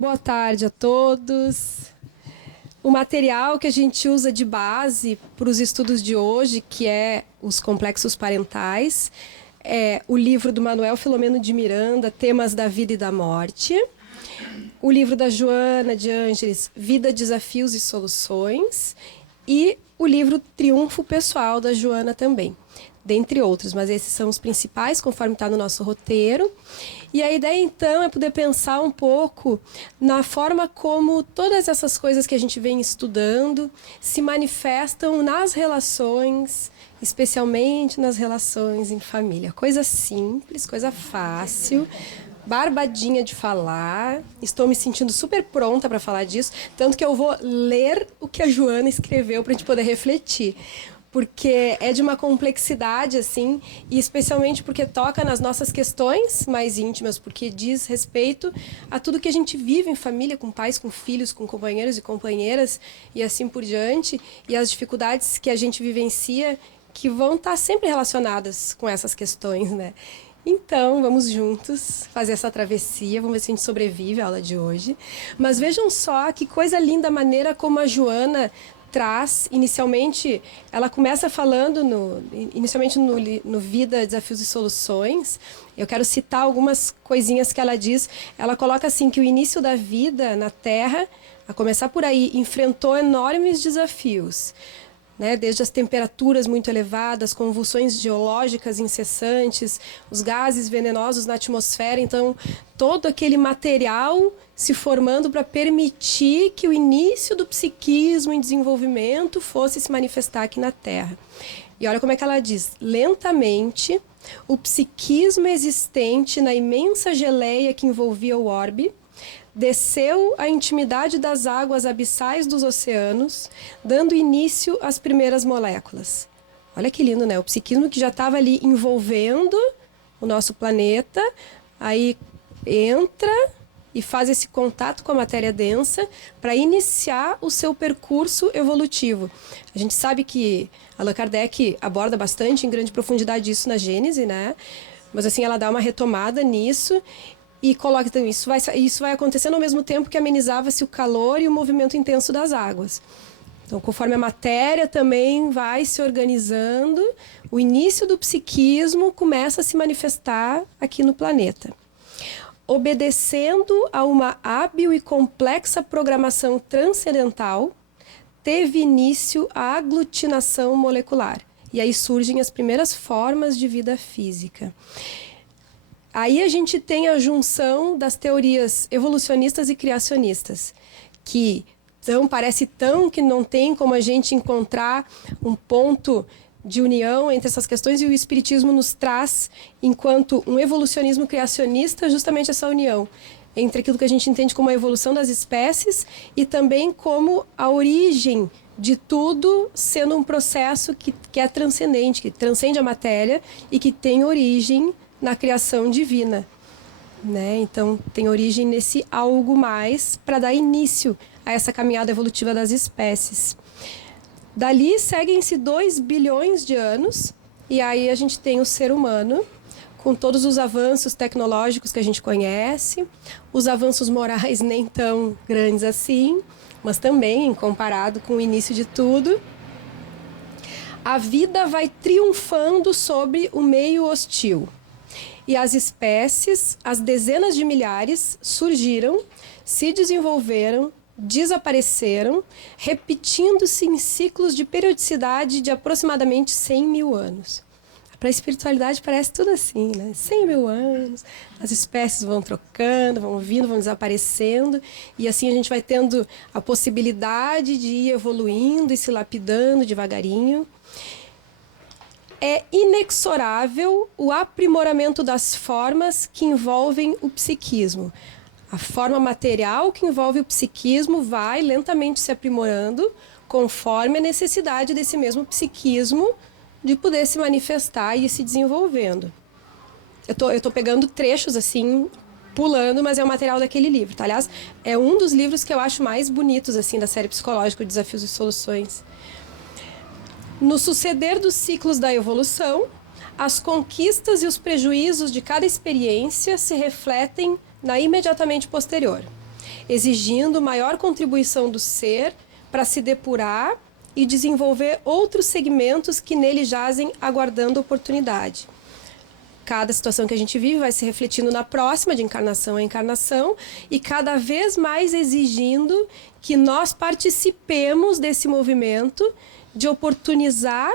Boa tarde a todos. O material que a gente usa de base para os estudos de hoje, que é os complexos parentais, é o livro do Manuel Filomeno de Miranda, Temas da Vida e da Morte, o livro da Joana de Ângeles, Vida, Desafios e Soluções, e o livro Triunfo Pessoal da Joana também, dentre outros, mas esses são os principais, conforme está no nosso roteiro. E a ideia, então, é poder pensar um pouco na forma como todas essas coisas que a gente vem estudando se manifestam nas relações, especialmente nas relações em família. Coisa simples, coisa fácil, barbadinha de falar. Estou me sentindo super pronta para falar disso, tanto que eu vou ler o que a Joana escreveu para a gente poder refletir. Porque é de uma complexidade, assim, e especialmente porque toca nas nossas questões mais íntimas, porque diz respeito a tudo que a gente vive em família, com pais, com filhos, com companheiros e companheiras, e assim por diante, e as dificuldades que a gente vivencia, que vão estar sempre relacionadas com essas questões, né? Então, vamos juntos fazer essa travessia, vamos ver se a gente sobrevive à aula de hoje. Mas vejam só que coisa linda a maneira como a Joana traz, inicialmente, ela começa falando inicialmente no Vida, Desafios e Soluções. Eu quero citar algumas coisinhas que ela diz. Ela coloca assim que o início da vida na Terra, a começar por aí, enfrentou enormes desafios, né? Desde as temperaturas muito elevadas, convulsões geológicas incessantes, os gases venenosos na atmosfera. Então, todo aquele material se formando para permitir que o início do psiquismo em desenvolvimento fosse se manifestar aqui na Terra. E olha como é que ela diz: lentamente, o psiquismo existente na imensa geleia que envolvia o orbe desceu à intimidade das águas abissais dos oceanos, dando início às primeiras moléculas. Olha que lindo, né? O psiquismo que já estava ali envolvendo o nosso planeta, aí entra e faz esse contato com a matéria densa para iniciar o seu percurso evolutivo. A gente sabe que Allan Kardec aborda bastante, em grande profundidade, isso na Gênese, né? Mas assim, ela dá uma retomada nisso e coloca, então, isso vai acontecendo ao mesmo tempo que amenizava-se o calor e o movimento intenso das águas. Então, conforme a matéria também vai se organizando, o início do psiquismo começa a se manifestar aqui no planeta. Obedecendo a uma hábil e complexa programação transcendental, teve início a aglutinação molecular. E aí surgem as primeiras formas de vida física. Aí a gente tem a junção das teorias evolucionistas e criacionistas, que parece que não tem como a gente encontrar um ponto de união entre essas questões, e o Espiritismo nos traz, enquanto um evolucionismo criacionista, justamente essa união entre aquilo que a gente entende como a evolução das espécies e também como a origem de tudo sendo um processo que é transcendente, que transcende a matéria e que tem origem na criação divina, né? Então tem origem nesse algo mais para dar início a essa caminhada evolutiva das espécies. Dali seguem-se 2 bilhões de anos e aí a gente tem o ser humano com todos os avanços tecnológicos que a gente conhece, os avanços morais nem tão grandes assim, mas também comparado com o início de tudo. A vida vai triunfando sobre o meio hostil. E as espécies, as dezenas de milhares, surgiram, se desenvolveram, desapareceram, repetindo-se em ciclos de periodicidade de aproximadamente 100 mil anos. Para a espiritualidade parece tudo assim, né? 100 mil anos, as espécies vão trocando, vão vindo, vão desaparecendo, e assim a gente vai tendo a possibilidade de ir evoluindo e se lapidando devagarinho. É inexorável o aprimoramento das formas que envolvem o psiquismo. A forma material que envolve o psiquismo vai lentamente se aprimorando conforme a necessidade desse mesmo psiquismo de poder se manifestar e ir se desenvolvendo. Eu tô pegando trechos assim, pulando, mas é o material daquele livro, tá? Aliás, é um dos livros que eu acho mais bonitos assim da série psicológica, Desafios e Soluções. No suceder dos ciclos da evolução, as conquistas e os prejuízos de cada experiência se refletem na imediatamente posterior. exigindo maior contribuição do ser para se depurar e desenvolver outros segmentos que nele jazem aguardando oportunidade. Cada situação que a gente vive vai se refletindo na próxima, de encarnação a encarnação, e cada vez mais exigindo que nós participemos desse movimento de oportunizar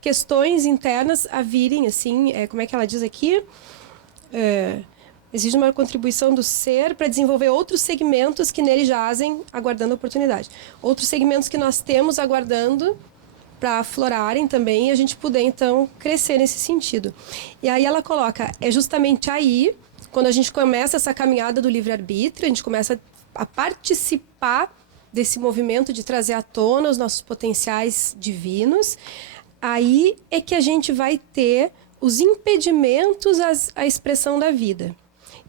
questões internas a virem, assim, como é que ela diz aqui? Exige uma contribuição do ser para desenvolver outros segmentos que nele jazem aguardando oportunidade. Outros segmentos que nós temos aguardando para aflorarem também e a gente poder, então, crescer nesse sentido. E aí ela coloca, é justamente aí, quando a gente começa essa caminhada do livre-arbítrio, a gente começa a participar desse movimento de trazer à tona os nossos potenciais divinos, aí é que a gente vai ter os impedimentos à expressão da vida,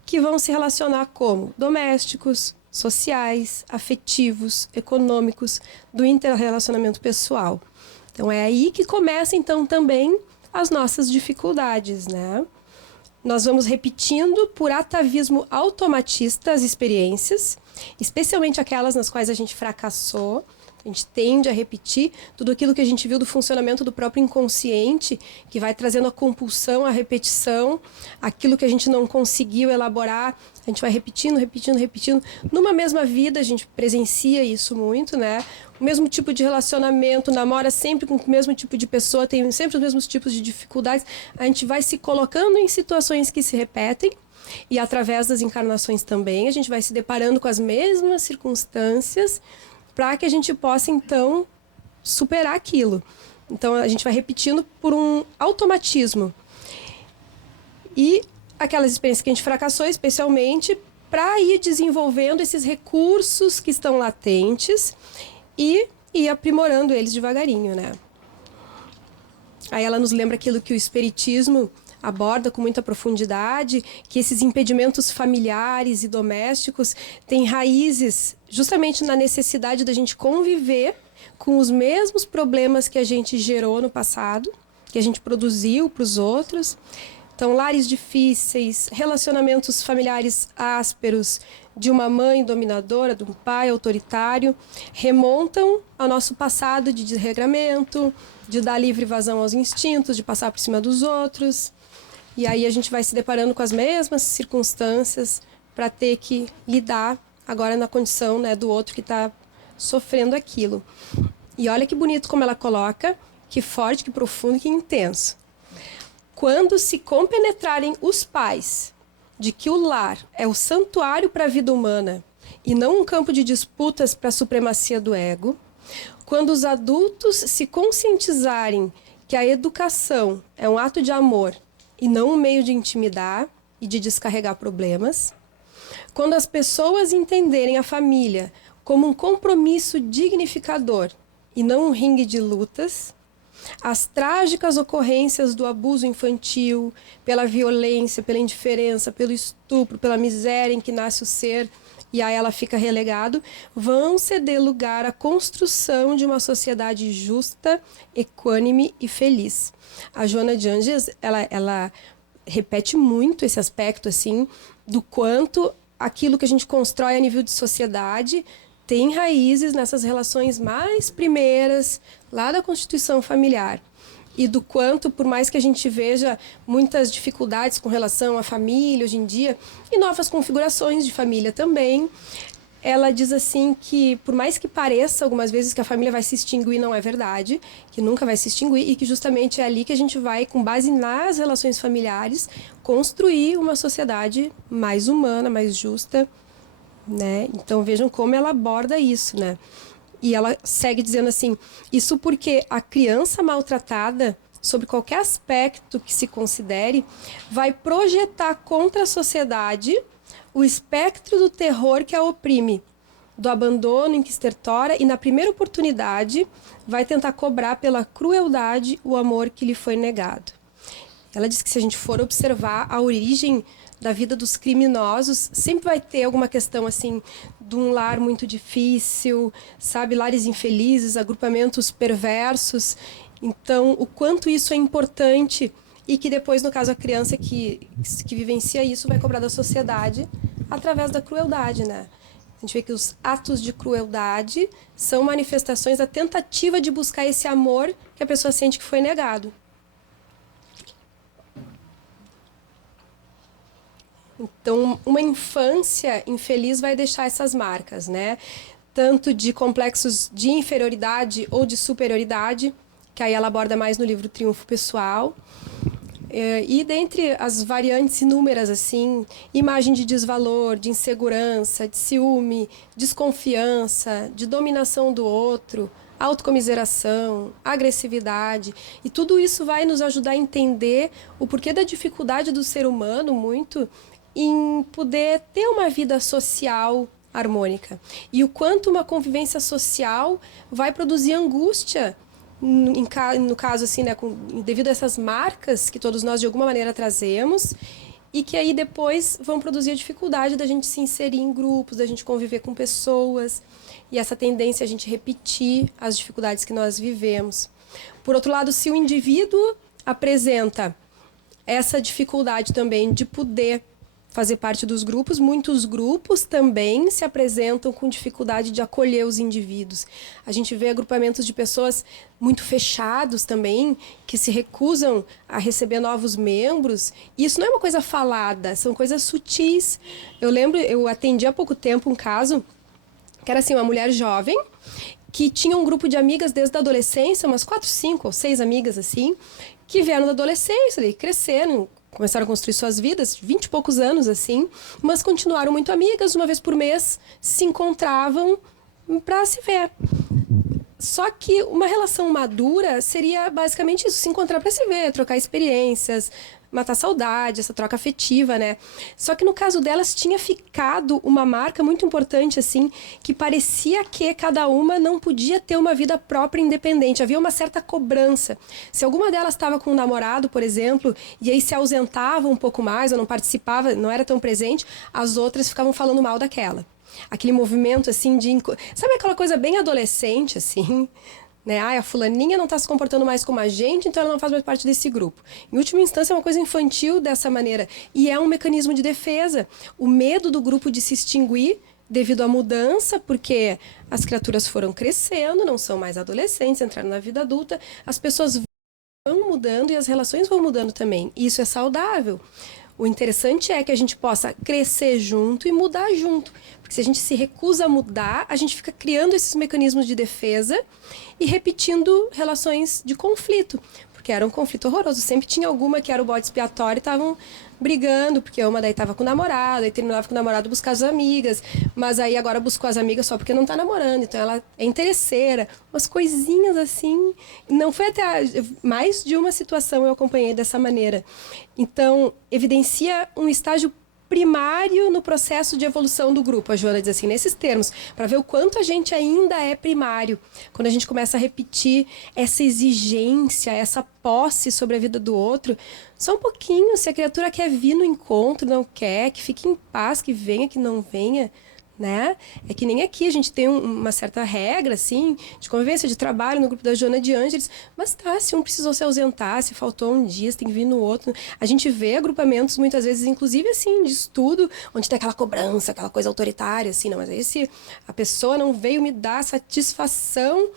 que vão se relacionar como domésticos, sociais, afetivos, econômicos, do interrelacionamento pessoal. Então, é aí que começa, então, também as nossas dificuldades, né? Nós vamos repetindo por atavismo automatista as experiências, especialmente aquelas nas quais a gente fracassou. A gente tende a repetir tudo aquilo que a gente viu do funcionamento do próprio inconsciente, que vai trazendo a compulsão, a repetição, aquilo que a gente não conseguiu elaborar, a gente vai repetindo, repetindo, repetindo. Numa mesma vida, a gente presencia isso muito, né? O mesmo tipo de relacionamento, namora sempre com o mesmo tipo de pessoa, tem sempre os mesmos tipos de dificuldades. A gente vai se colocando em situações que se repetem, e através das encarnações também, a gente vai se deparando com as mesmas circunstâncias, para que a gente possa, então, superar aquilo. Então, a gente vai repetindo por um automatismo. E aquelas experiências que a gente fracassou, especialmente, para ir desenvolvendo esses recursos que estão latentes e ir aprimorando eles devagarinho, né? Aí ela nos lembra aquilo que o Espiritismo aborda com muita profundidade, que esses impedimentos familiares e domésticos têm raízes justamente na necessidade da gente conviver com os mesmos problemas que a gente gerou no passado, que a gente produziu para os outros. Então, lares difíceis, relacionamentos familiares ásperos, de uma mãe dominadora, de um pai autoritário, remontam ao nosso passado de desregramento, de dar livre vazão aos instintos, de passar por cima dos outros. E aí a gente vai se deparando com as mesmas circunstâncias para ter que lidar agora na condição, né, do outro que está sofrendo aquilo. E olha que bonito como ela coloca, que forte, que profundo, que intenso. Quando se compenetrarem os pais de que o lar é o santuário para a vida humana e não um campo de disputas para a supremacia do ego, quando os adultos se conscientizarem que a educação é um ato de amor e não um meio de intimidar e de descarregar problemas, quando as pessoas entenderem a família como um compromisso dignificador e não um ringue de lutas, as trágicas ocorrências do abuso infantil, pela violência, pela indiferença, pelo estupro, pela miséria em que nasce o ser e a ela fica relegado, vão ceder lugar à construção de uma sociedade justa, equânime e feliz. A Joana de Ângeles, ela repete muito esse aspecto, assim, do quanto aquilo que a gente constrói a nível de sociedade tem raízes nessas relações mais primeiras, lá da constituição familiar. E do quanto, por mais que a gente veja muitas dificuldades com relação à família hoje em dia, e novas configurações de família também, ela diz assim que, por mais que pareça algumas vezes que a família vai se extinguir, não é verdade, que nunca vai se extinguir, e que justamente é ali que a gente vai, com base nas relações familiares, construir uma sociedade mais humana, mais justa, né? Então vejam como ela aborda isso, né? E ela segue dizendo assim, isso porque a criança maltratada, sob qualquer aspecto que se considere, vai projetar contra a sociedade o espectro do terror que a oprime, do abandono em que estertora e, na primeira oportunidade, vai tentar cobrar pela crueldade o amor que lhe foi negado. Ela diz que se a gente for observar a origem da vida dos criminosos, sempre vai ter alguma questão assim de um lar muito difícil, sabe, lares infelizes, agrupamentos perversos. Então, o quanto isso é importante e que depois, no caso, a criança que vivencia isso vai cobrar da sociedade através da crueldade, né? A gente vê que os atos de crueldade são manifestações da tentativa de buscar esse amor que a pessoa sente que foi negado. Então, uma infância infeliz vai deixar essas marcas, né? Tanto de complexos de inferioridade ou de superioridade, que aí ela aborda mais no livro Triunfo Pessoal. E dentre as variantes inúmeras, assim, imagem de desvalor, de insegurança, de ciúme, desconfiança, de dominação do outro, autocomiseração, agressividade. E tudo isso vai nos ajudar a entender o porquê da dificuldade do ser humano, muito, em poder ter uma vida social harmônica. E o quanto uma convivência social vai produzir angústia, no caso, assim, né, devido a essas marcas que todos nós de alguma maneira trazemos, e que aí depois vão produzir a dificuldade da gente se inserir em grupos, da gente conviver com pessoas, e essa tendência a gente repetir as dificuldades que nós vivemos. Por outro lado, se o indivíduo apresenta essa dificuldade também de poder fazer parte dos grupos, muitos grupos também se apresentam com dificuldade de acolher os indivíduos. A gente vê agrupamentos de pessoas muito fechados também, que se recusam a receber novos membros. E isso não é uma coisa falada, são coisas sutis. Eu atendi há pouco tempo um caso que era assim, uma mulher jovem que tinha um grupo de amigas desde a adolescência, umas 4, 5 ou 6 amigas assim, que vieram da adolescência, cresceram, começaram a construir suas vidas, 20 e poucos anos assim, mas continuaram muito amigas, uma vez por mês se encontravam para se ver. Só que uma relação madura seria basicamente isso, se encontrar para se ver, trocar experiências, matar saudade, essa troca afetiva, né? Só que no caso delas tinha ficado uma marca muito importante, assim, que parecia que cada uma não podia ter uma vida própria independente. Havia uma certa cobrança. Se alguma delas estava com um namorado, por exemplo, e aí se ausentava um pouco mais, ou não participava, não era tão presente, as outras ficavam falando mal daquela. Aquele movimento, assim, sabe aquela coisa bem adolescente, assim, né? A fulaninha não está se comportando mais como a gente, então ela não faz mais parte desse grupo. Em última instância, é uma coisa infantil dessa maneira. E é um mecanismo de defesa. O medo do grupo de se extinguir devido à mudança, porque as criaturas foram crescendo, não são mais adolescentes, entraram na vida adulta, as pessoas vão mudando e as relações vão mudando também. E isso é saudável. O interessante é que a gente possa crescer junto e mudar junto. Porque se a gente se recusa a mudar, a gente fica criando esses mecanismos de defesa e repetindo relações de conflito. Porque era um conflito horroroso. Sempre tinha alguma que era o bode expiatório e estavam brigando, porque uma daí estava com o namorado, aí terminava com o namorado buscar as amigas, mas aí agora buscou as amigas só porque não está namorando, então ela é interesseira, umas coisinhas assim. Não foi mais de uma situação eu acompanhei dessa maneira. Então, evidencia um estágio primário no processo de evolução do grupo, a Joana diz assim, nesses termos, para ver o quanto a gente ainda é primário. Quando a gente começa a repetir essa exigência, essa posse sobre a vida do outro, só um pouquinho, se a criatura quer vir no encontro, não quer, que fique em paz, que venha, que não venha, né? É que nem aqui, a gente tem uma certa regra, assim, de convivência, de trabalho no grupo da Joana de Ângeles, mas tá, se um precisou se ausentar, se faltou um dia, se tem que vir no outro. A gente vê agrupamentos, muitas vezes, inclusive, assim, de estudo, onde tem aquela cobrança, aquela coisa autoritária, assim, não, mas aí se a pessoa não veio me dar satisfação,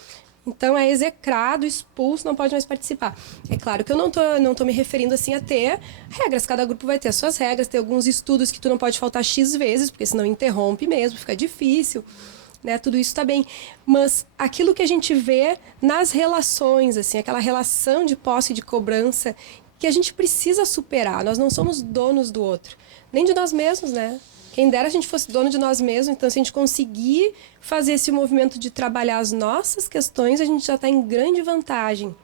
então é execrado, expulso, não pode mais participar. É claro que eu não tô me referindo assim a ter regras, cada grupo vai ter as suas regras, tem alguns estudos que tu não pode faltar X vezes, porque senão interrompe mesmo, fica difícil, né? Tudo isso tá bem. Mas aquilo que a gente vê nas relações, assim, aquela relação de posse e de cobrança que a gente precisa superar. Nós não somos donos do outro, nem de nós mesmos, né? Quem dera a gente fosse dono de nós mesmos, então se a gente conseguir fazer esse movimento de trabalhar as nossas questões, a gente já está em grande vantagem.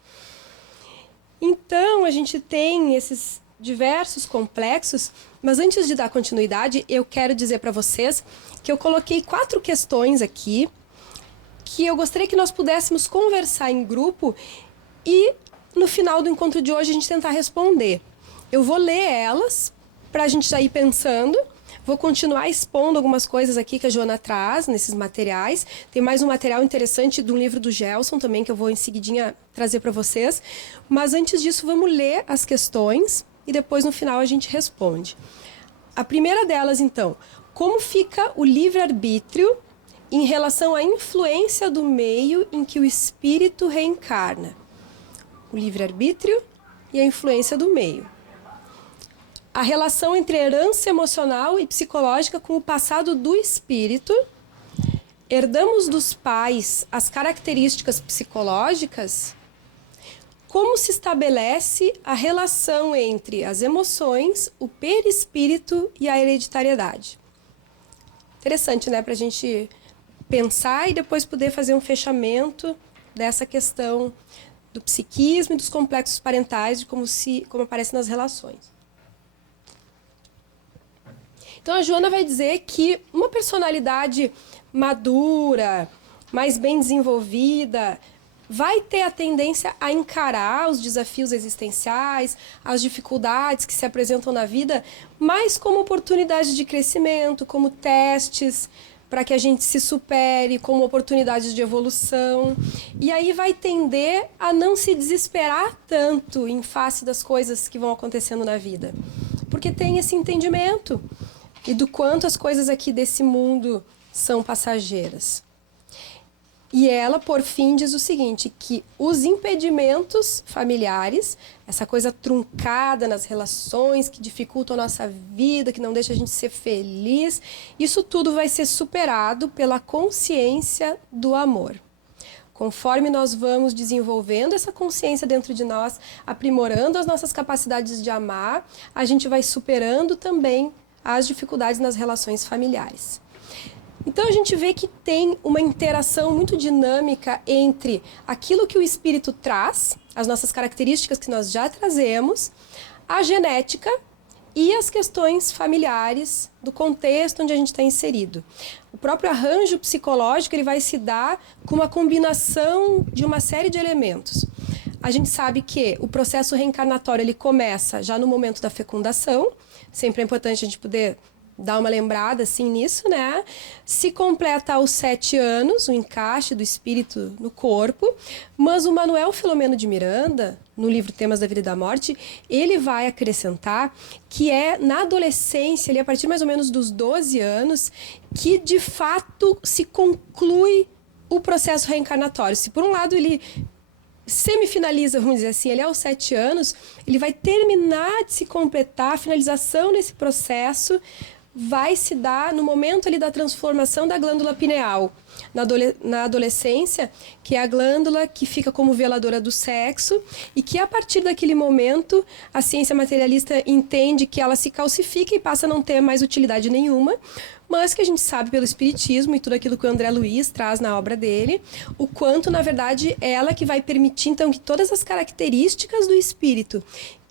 Então, a gente tem esses diversos complexos, mas antes de dar continuidade, eu quero dizer para vocês que eu coloquei 4 questões aqui, que eu gostaria que nós pudéssemos conversar em grupo e no final do encontro de hoje a gente tentar responder. Eu vou ler elas para a gente já ir pensando. Vou continuar expondo algumas coisas aqui que a Joana traz nesses materiais. Tem mais um material interessante de um livro do Gelson também, que eu vou em seguidinha trazer para vocês. Mas antes disso, vamos ler as questões e depois no final a gente responde. A primeira delas, então, Como fica o livre-arbítrio em relação à influência do meio em que o espírito reencarna? O livre-arbítrio e a influência do meio. A relação entre herança emocional e psicológica com o passado do espírito. Herdamos dos pais as características psicológicas? Como se estabelece a relação entre as emoções, o perispírito e a hereditariedade? Interessante, né? Para a gente pensar e depois poder fazer um fechamento dessa questão do psiquismo e dos complexos parentais, de como aparece nas relações. Então, a Joana vai dizer que uma personalidade madura, mais bem desenvolvida, vai ter a tendência a encarar os desafios existenciais, as dificuldades que se apresentam na vida, mais como oportunidades de crescimento, como testes para que a gente se supere, como oportunidades de evolução. E aí vai tender a não se desesperar tanto em face das coisas que vão acontecendo na vida. Porque tem esse entendimento e do quanto as coisas aqui desse mundo são passageiras. E ela, por fim, diz o seguinte, que os impedimentos familiares, essa coisa truncada nas relações, que dificultam a nossa vida, que não deixa a gente ser feliz, isso tudo vai ser superado pela consciência do amor. Conforme nós vamos desenvolvendo essa consciência dentro de nós, aprimorando as nossas capacidades de amar, a gente vai superando também as dificuldades nas relações familiares. Então a gente vê que tem uma interação muito dinâmica entre aquilo que o espírito traz, as nossas características que nós já trazemos, a genética e as questões familiares do contexto onde a gente está inserido. O próprio arranjo psicológico ele vai se dar com uma combinação de uma série de elementos. A gente sabe que o processo reencarnatório ele começa já no momento da fecundação, sempre é importante a gente poder dar uma lembrada assim nisso, né? Se completa aos 7 anos, o encaixe do espírito no corpo, mas o Manuel Filomeno de Miranda, no livro Temas da Vida e da Morte, ele vai acrescentar que é na adolescência, ali, a partir mais ou menos dos 12 anos, que de fato se conclui o processo reencarnatório. Se por um lado ele semifinaliza, vamos dizer assim, ele aos 7 anos, ele vai terminar de se completar, a finalização desse processo vai se dar no momento ali da transformação da glândula pineal na adolescência, que é a glândula que fica como veladora do sexo e que a partir daquele momento a ciência materialista entende que ela se calcifica e passa a não ter mais utilidade nenhuma, mas que a gente sabe pelo espiritismo e tudo aquilo que o André Luiz traz na obra dele, o quanto, na verdade, é ela que vai permitir, então, que todas as características do espírito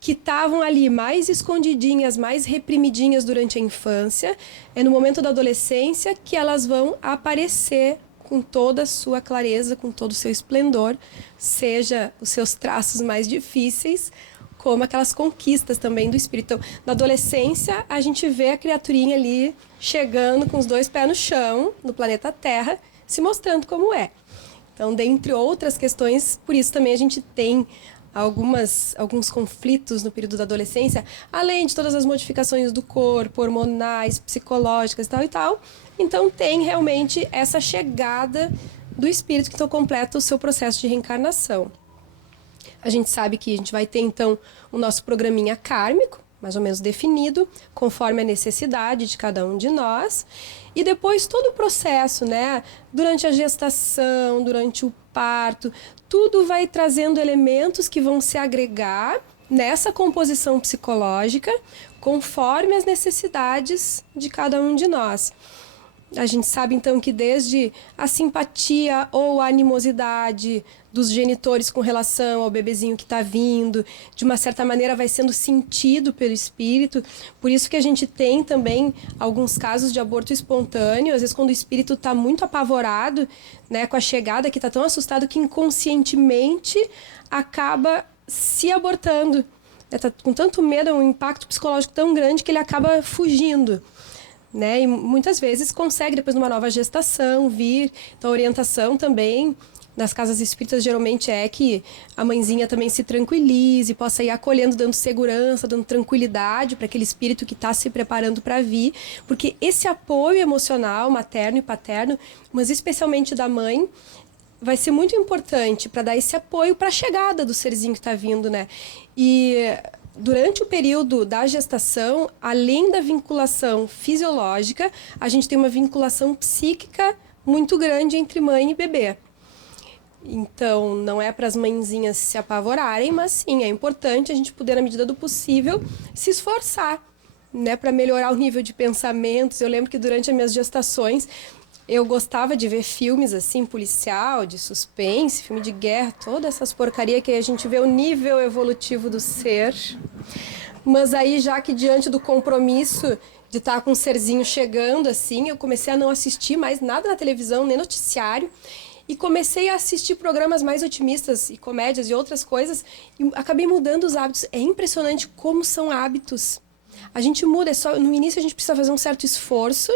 que estavam ali mais escondidinhas, mais reprimidinhas durante a infância, é no momento da adolescência que elas vão aparecer com toda a sua clareza, com todo o seu esplendor, seja os seus traços mais difíceis, como aquelas conquistas também do espírito. Então, na adolescência, a gente vê a criaturinha ali chegando com os 2 pés no chão, no planeta Terra, se mostrando como é. Então, dentre outras questões, por isso também a gente tem alguns conflitos no período da adolescência, além de todas as modificações do corpo, hormonais, psicológicas e tal. Então, tem realmente essa chegada do espírito que então completa o seu processo de reencarnação. A gente sabe que a gente vai ter, então, o nosso programinha kármico, mais ou menos definido, conforme a necessidade de cada um de nós. E depois todo o processo, né? Durante a gestação, durante o parto, tudo vai trazendo elementos que vão se agregar nessa composição psicológica, conforme as necessidades de cada um de nós. A gente sabe, então, que desde a simpatia ou a animosidade dos genitores com relação ao bebezinho que está vindo, de uma certa maneira vai sendo sentido pelo espírito. Por isso que a gente tem também alguns casos de aborto espontâneo, às vezes quando o espírito está muito apavorado, né, com a chegada, que está tão assustado que inconscientemente acaba se abortando. Está com tanto medo, é um impacto psicológico tão grande que ele acaba fugindo. Né? E muitas vezes consegue, depois de uma nova gestação, vir. Então, a orientação também, nas casas espíritas geralmente é que a mãezinha também se tranquilize, possa ir acolhendo, dando segurança, dando tranquilidade para aquele espírito que está se preparando para vir, porque esse apoio emocional, materno e paterno, mas especialmente da mãe, vai ser muito importante para dar esse apoio para a chegada do serzinho que está vindo, né? E durante o período da gestação, além da vinculação fisiológica, a gente tem uma vinculação psíquica muito grande entre mãe e bebê. Então, não é para as mãezinhas se apavorarem, mas sim, é importante a gente poder, na medida do possível, se esforçar, né, para melhorar o nível de pensamentos. Eu lembro que durante as minhas gestações, eu gostava de ver filmes assim, policial, de suspense, filme de guerra, todas essas porcarias que aí a gente vê o nível evolutivo do ser. Mas aí, já que diante do compromisso de estar com um serzinho chegando, assim, eu comecei a não assistir mais nada na televisão, nem noticiário, e comecei a assistir programas mais otimistas e comédias e outras coisas, e acabei mudando os hábitos. É impressionante como são hábitos. A gente muda, no início a gente precisa fazer um certo esforço,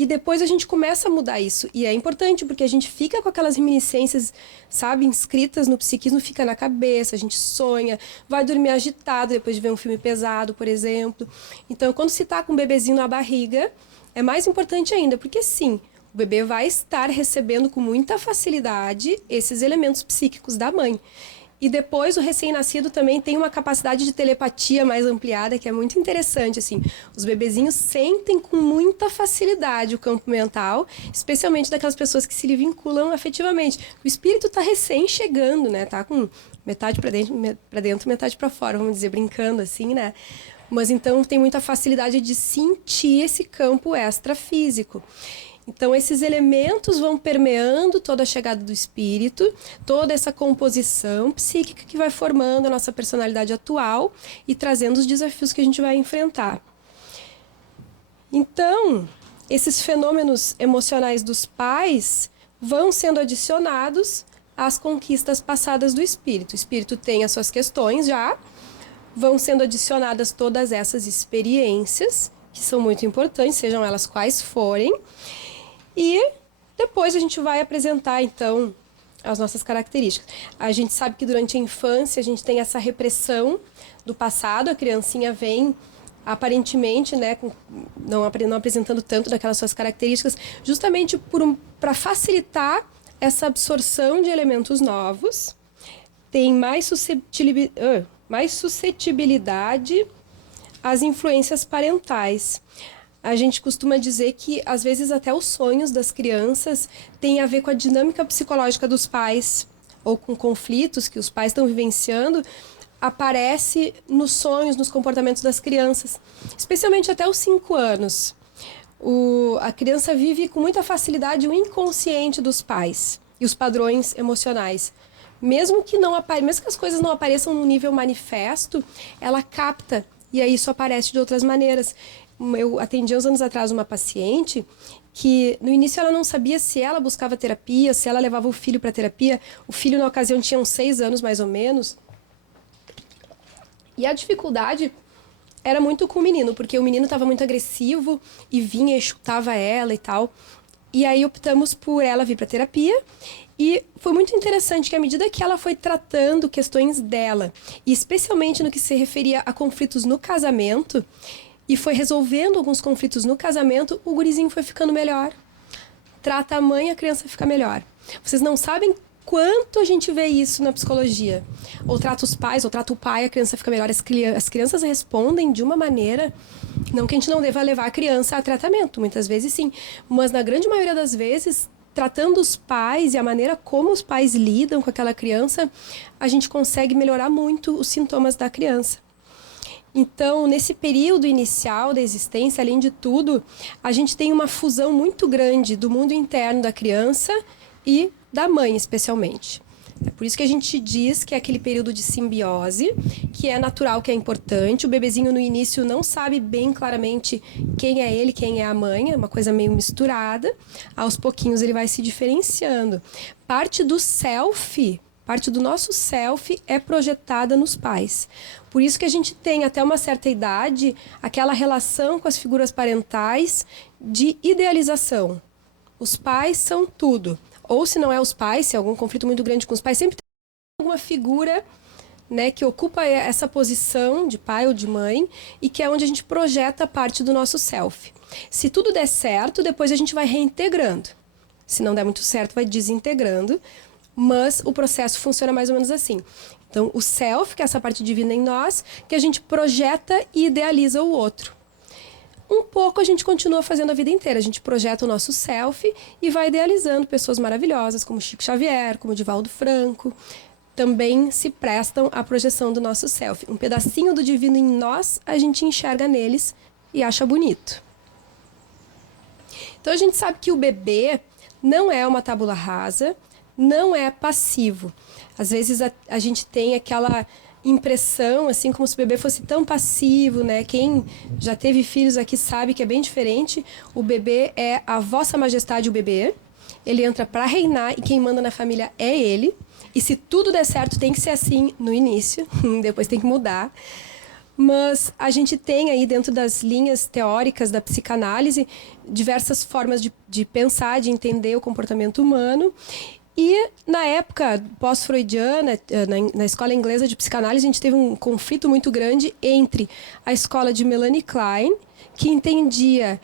e depois a gente começa a mudar isso. E é importante, porque a gente fica com aquelas reminiscências, sabe, inscritas no psiquismo, fica na cabeça, a gente sonha, vai dormir agitado depois de ver um filme pesado, por exemplo. Então, quando se está com um bebezinho na barriga, é mais importante ainda, porque sim, o bebê vai estar recebendo com muita facilidade esses elementos psíquicos da mãe. E depois o recém-nascido também tem uma capacidade de telepatia mais ampliada, que é muito interessante, assim. Os bebezinhos sentem com muita facilidade o campo mental, especialmente daquelas pessoas que se lhe vinculam afetivamente. O espírito está recém chegando, né? Tá com metade para dentro, metade para fora, vamos dizer, brincando assim, né? Mas então tem muita facilidade de sentir esse campo extrafísico. Então, esses elementos vão permeando toda a chegada do espírito, toda essa composição psíquica que vai formando a nossa personalidade atual e trazendo os desafios que a gente vai enfrentar. Então, esses fenômenos emocionais dos pais vão sendo adicionados às conquistas passadas do espírito. O espírito tem as suas questões já, vão sendo adicionadas todas essas experiências, que são muito importantes, sejam elas quais forem. E depois a gente vai apresentar, então, as nossas características. A gente sabe que durante a infância a gente tem essa repressão do passado, a criancinha vem, aparentemente, né, não apresentando tanto daquelas suas características, justamente para facilitar essa absorção de elementos novos, tem mais suscetibilidade às influências parentais. A gente costuma dizer que, às vezes, até os sonhos das crianças têm a ver com a dinâmica psicológica dos pais, ou com conflitos que os pais estão vivenciando, aparece nos sonhos, nos comportamentos das crianças, especialmente até os 5 anos. A criança vive com muita facilidade o inconsciente dos pais e os padrões emocionais. Mesmo que as coisas não apareçam no nível manifesto, ela capta, e aí isso aparece de outras maneiras. Eu atendi uns anos atrás uma paciente que no início ela não sabia se ela buscava terapia, se ela levava o filho para terapia. O filho na ocasião tinha uns 6 anos mais ou menos. E a dificuldade era muito com o menino, porque o menino estava muito agressivo e vinha e chutava ela e tal. E aí optamos por ela vir para terapia. E foi muito interessante que à medida que ela foi tratando questões dela, e especialmente no que se referia a conflitos no casamento, e foi resolvendo alguns conflitos no casamento, o gurizinho foi ficando melhor. Trata a mãe, a criança fica melhor. Vocês não sabem quanto a gente vê isso na psicologia. Ou trata os pais, ou trata o pai, a criança fica melhor. As crianças respondem de uma maneira... Não que a gente não deva levar a criança a tratamento, muitas vezes sim. Mas na grande maioria das vezes, tratando os pais e a maneira como os pais lidam com aquela criança, a gente consegue melhorar muito os sintomas da criança. Então, nesse período inicial da existência, além de tudo, a gente tem uma fusão muito grande do mundo interno da criança e da mãe, especialmente. É por isso que a gente diz que é aquele período de simbiose, que é natural, que é importante. O bebezinho, no início, não sabe bem claramente quem é ele, quem é a mãe. É uma coisa meio misturada. Aos pouquinhos, ele vai se diferenciando. Parte do nosso self é projetada nos pais. Por isso que a gente tem, até uma certa idade, aquela relação com as figuras parentais de idealização. Os pais são tudo. ou se não é os pais, se é algum conflito muito grande com os pais, sempre tem alguma figura, né, que ocupa essa posição de pai ou de mãe e que é onde a gente projeta parte do nosso self. Se tudo der certo, depois a gente vai reintegrando. Se não der muito certo, vai desintegrando, mas o processo funciona mais ou menos assim. Então, o self, que é essa parte divina em nós, que a gente projeta e idealiza o outro. Um pouco a gente continua fazendo a vida inteira. A gente projeta o nosso self e vai idealizando pessoas maravilhosas, como Chico Xavier, como Divaldo Franco. Também se prestam à projeção do nosso self. Um pedacinho do divino em nós, a gente enxerga neles e acha bonito. Então, a gente sabe que o bebê não é uma tábula rasa, não é passivo. Às vezes a gente tem aquela impressão, assim, como se o bebê fosse tão passivo, né? Quem já teve filhos aqui sabe que é bem diferente. O bebê é a vossa majestade, o bebê. Ele entra para reinar e quem manda na família é ele. E se tudo der certo, tem que ser assim no início, depois tem que mudar. Mas a gente tem aí dentro das linhas teóricas da psicanálise diversas formas de pensar, de entender o comportamento humano. E na época pós-freudiana, na escola inglesa de psicanálise, a gente teve um conflito muito grande entre a escola de Melanie Klein, que entendia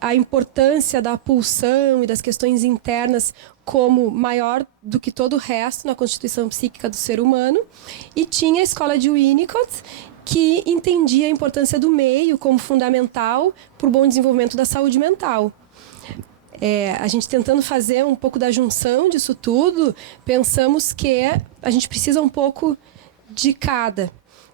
a importância da pulsão e das questões internas como maior do que todo o resto na constituição psíquica do ser humano, e tinha a escola de Winnicott, que entendia a importância do meio como fundamental para o bom desenvolvimento da saúde mental. A gente tentando fazer um pouco da junção disso tudo, pensamos que a gente precisa um pouco de cada.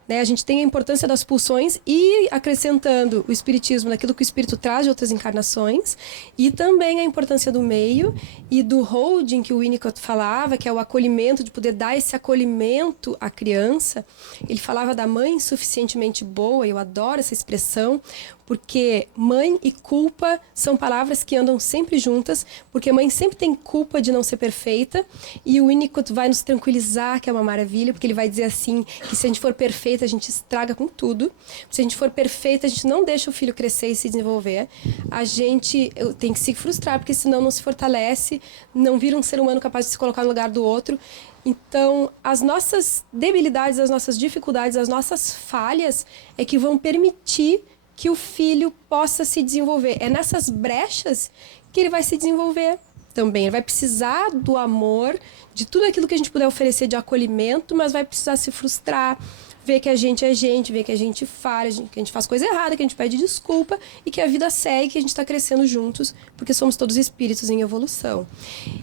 Né? A gente tem a importância das pulsões e acrescentando o espiritismo naquilo que o espírito traz de outras encarnações, e também a importância do meio e do holding que o Winnicott falava, que é o acolhimento, de poder dar esse acolhimento à criança. Ele falava da mãe suficientemente boa, eu adoro essa expressão, porque mãe e culpa são palavras que andam sempre juntas, porque mãe sempre tem culpa de não ser perfeita, e o Winnicott vai nos tranquilizar, que é uma maravilha, porque ele vai dizer assim, que se a gente for perfeita, a gente estraga com tudo. Se a gente for perfeita, a gente não deixa o filho crescer e se desenvolver. A gente tem que se frustrar, porque senão não se fortalece, não vira um ser humano capaz de se colocar no lugar do outro. Então, as nossas debilidades, as nossas dificuldades, as nossas falhas é que vão permitir que o filho possa se desenvolver. É nessas brechas que ele vai se desenvolver também. Ele vai precisar do amor, de tudo aquilo que a gente puder oferecer de acolhimento, mas vai precisar se frustrar, ver que a gente é gente, ver que a gente falha, que a gente faz coisa errada, que a gente pede desculpa e que a vida segue, que a gente está crescendo juntos, porque somos todos espíritos em evolução.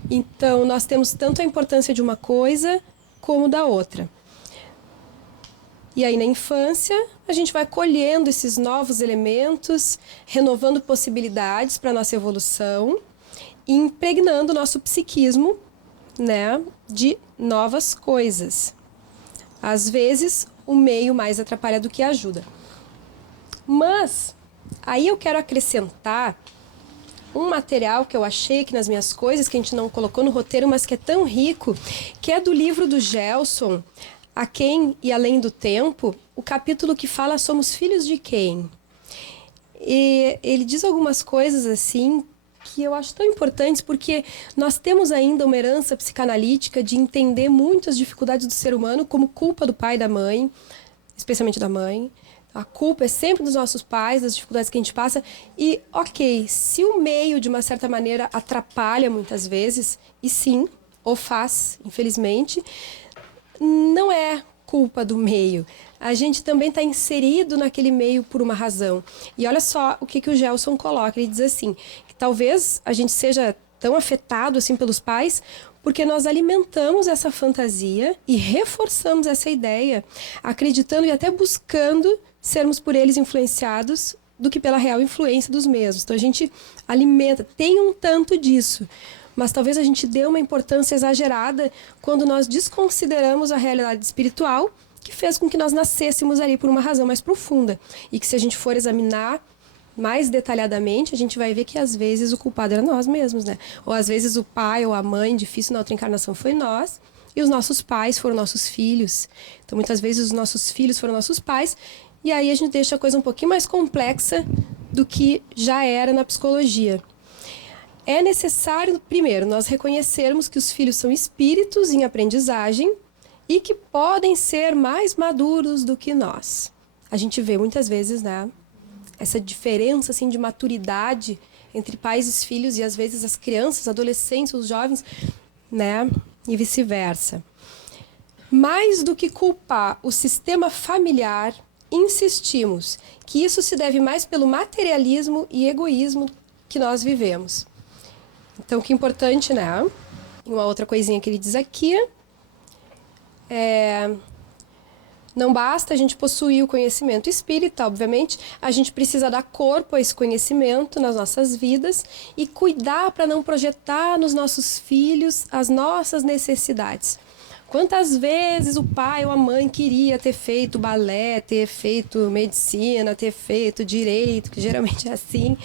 Então, nós temos tanto a importância de uma coisa como da outra. E aí, na infância, a gente vai colhendo esses novos elementos, renovando possibilidades para a nossa evolução e impregnando o nosso psiquismo, né, de novas coisas. Às vezes, o meio mais atrapalha do que ajuda. Mas, aí eu quero acrescentar um material que eu achei aqui nas minhas coisas, que a gente não colocou no roteiro, mas que é tão rico, que é do livro do Gelson, A Quem e Além do Tempo, o capítulo que fala Somos Filhos de Quem. E ele diz algumas coisas assim que eu acho tão importantes, porque nós temos ainda uma herança psicanalítica de entender muitas dificuldades do ser humano como culpa do pai e da mãe, especialmente da mãe. A culpa é sempre dos nossos pais, das dificuldades que a gente passa. E, ok, se o meio, de uma certa maneira, atrapalha muitas vezes, e sim, o faz, infelizmente, não é culpa do meio. A gente também está inserido naquele meio por uma razão. E olha só o que o Gelson coloca. Ele diz assim, que talvez a gente seja tão afetado assim pelos pais porque nós alimentamos essa fantasia e reforçamos essa ideia, acreditando e até buscando sermos por eles influenciados do que pela real influência dos mesmos. Então a gente alimenta, tem um tanto disso. Mas talvez a gente dê uma importância exagerada quando nós desconsideramos a realidade espiritual que fez com que nós nascêssemos ali por uma razão mais profunda. E que se a gente for examinar mais detalhadamente, a gente vai ver que às vezes o culpado era nós mesmos, né? Ou às vezes o pai ou a mãe difícil na outra encarnação foi nós, e os nossos pais foram nossos filhos. Então muitas vezes os nossos filhos foram nossos pais, e aí a gente deixa a coisa um pouquinho mais complexa do que já era na psicologia. é necessário, primeiro, nós reconhecermos que os filhos são espíritos em aprendizagem e que podem ser mais maduros do que nós. A gente vê muitas vezes, né, essa diferença assim, de maturidade entre pais e filhos e às vezes as crianças, adolescentes, os jovens, né, e vice-versa. Mais do que culpar o sistema familiar, insistimos que isso se deve mais pelo materialismo e egoísmo que nós vivemos. Então, que importante, né? Uma outra coisinha que ele diz aqui não basta a gente possuir o conhecimento espírita, obviamente, a gente precisa dar corpo a esse conhecimento nas nossas vidas e cuidar para não projetar nos nossos filhos as nossas necessidades. Quantas vezes o pai ou a mãe queria ter feito balé, ter feito medicina, ter feito direito, que geralmente é assim,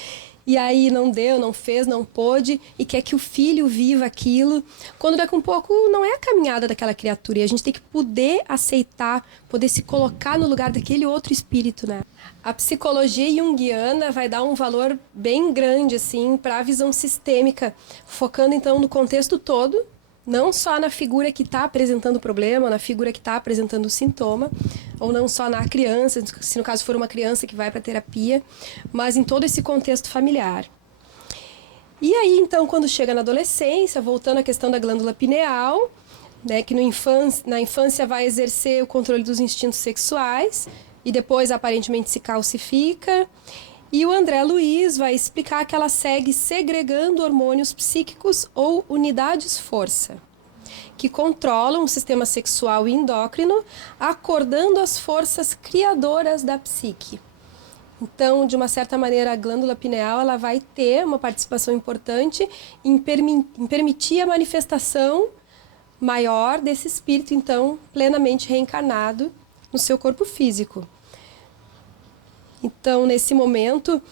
e aí não deu, não fez, não pôde, e quer que o filho viva aquilo, quando daqui a um pouco não é a caminhada daquela criatura, e a gente tem que poder aceitar, poder se colocar no lugar daquele outro espírito, né? A psicologia junguiana vai dar um valor bem grande, assim, para a visão sistêmica, focando então no contexto todo, não só na figura que está apresentando o problema, na figura que está apresentando o sintoma, ou não só na criança, se no caso for uma criança que vai para terapia, mas em todo esse contexto familiar. E aí, então, quando chega na adolescência, voltando à questão da glândula pineal, né, que na infância vai exercer o controle dos instintos sexuais e depois aparentemente se calcifica. E o André Luiz vai explicar que ela segue segregando hormônios psíquicos ou unidades-força, que controlam o sistema sexual e endócrino, acordando as forças criadoras da psique. Então, de uma certa maneira, a glândula pineal ela vai ter uma participação importante em permitir a manifestação maior desse espírito, então, plenamente reencarnado no seu corpo físico. Então, nesse momento,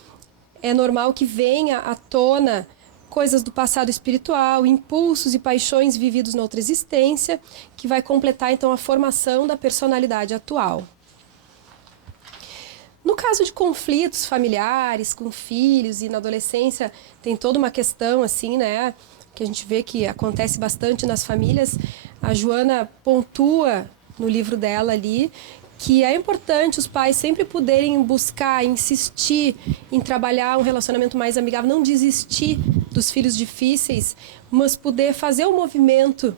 é normal que venha à tona coisas do passado espiritual, impulsos e paixões vividos na outra existência, que vai completar, então, a formação da personalidade atual. No caso de conflitos familiares, com filhos e na adolescência, tem toda uma questão, assim, né, que a gente vê que acontece bastante nas famílias. A Joana pontua no livro dela ali, que é importante os pais sempre poderem buscar, insistir em trabalhar um relacionamento mais amigável, não desistir dos filhos difíceis, mas poder fazer o movimento